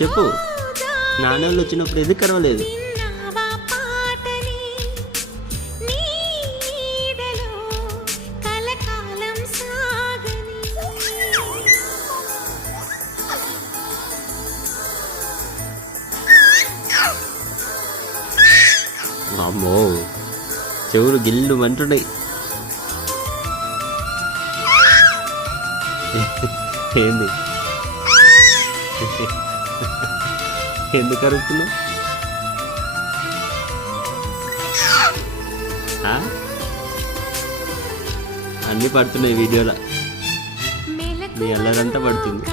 చెప్పు, నాన్నోళ్ళు వచ్చినప్పుడు ఎందుకు కరవలేదు? అమ్మో, చెవులు గిల్లు అంటున్నాయి. ఏంది, ఎందుకు అరుస్తున్నావు? అన్నీ పడుతున్నాయి వీడియోలో, నీ అల్లరంతా పడుతుంది.